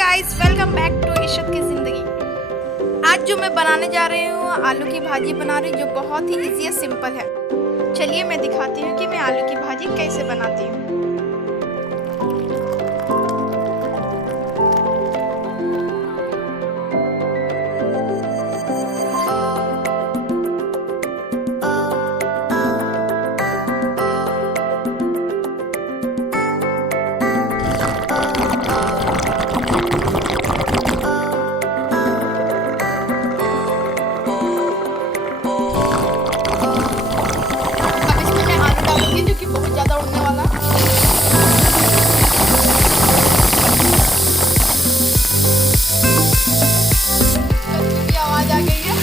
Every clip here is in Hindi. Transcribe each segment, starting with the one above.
Guys, welcome back to Ishrat की ज़िंदगी। आज जो मैं बनाने जा रही हूँ आलू की भाजी बना रही हूँ, जो बहुत ही इजी और सिंपल है। चलिए मैं दिखाती हूँ कि मैं आलू की भाजी कैसे बनाती हूँ। जो कि बहुत ज़्यादा उड़ने वाला की आवाज़ आ गई है।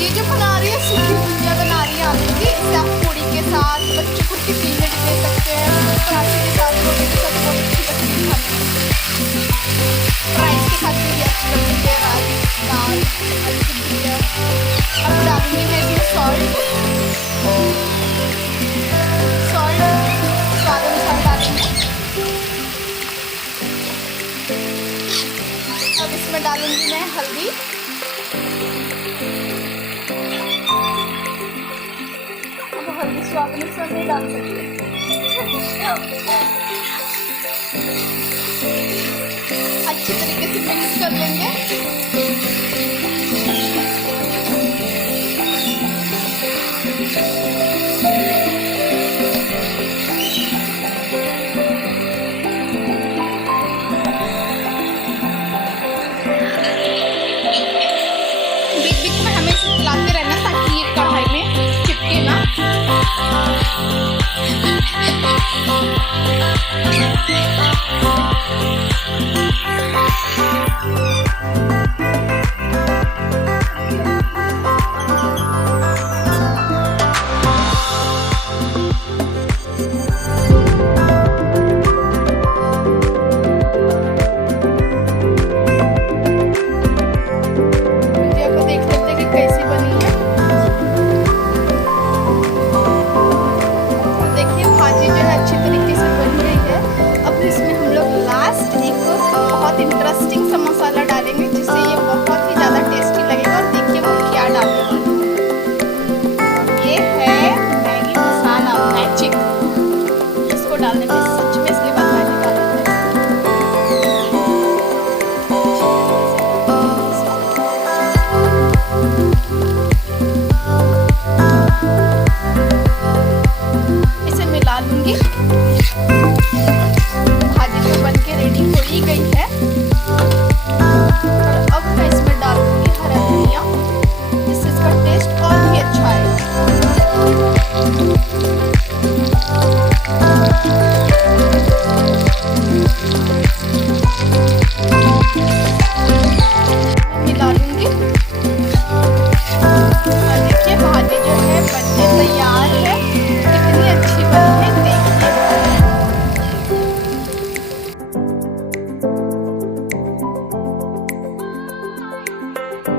ये जो बना रही है सूखी भुजिया बना रही है आलू की। इसे आप पूड़ी के साथ, बच्चों को टिफिन में भी दे सकते हैं, पराठे के साथ, रोटी के साथ बहुत अच्छी लगती है खाने में। राइस के साथ भी अच्छी लगती है, राइस दाल आलू की भुजिया। अब डालूंगी मैं इसमें सॉल्ट स्वाद अनुसार डालेंगे। अब इसमें डालूंगी मैं हल्दी, अब हल्दी स्वाद अनुसार नहीं डाल सकते। अच्छी तरीके से मिक्स कर लेंगे। बीच में हमें चलाते रहना ताकि ये कढ़ाई में चिपके ना।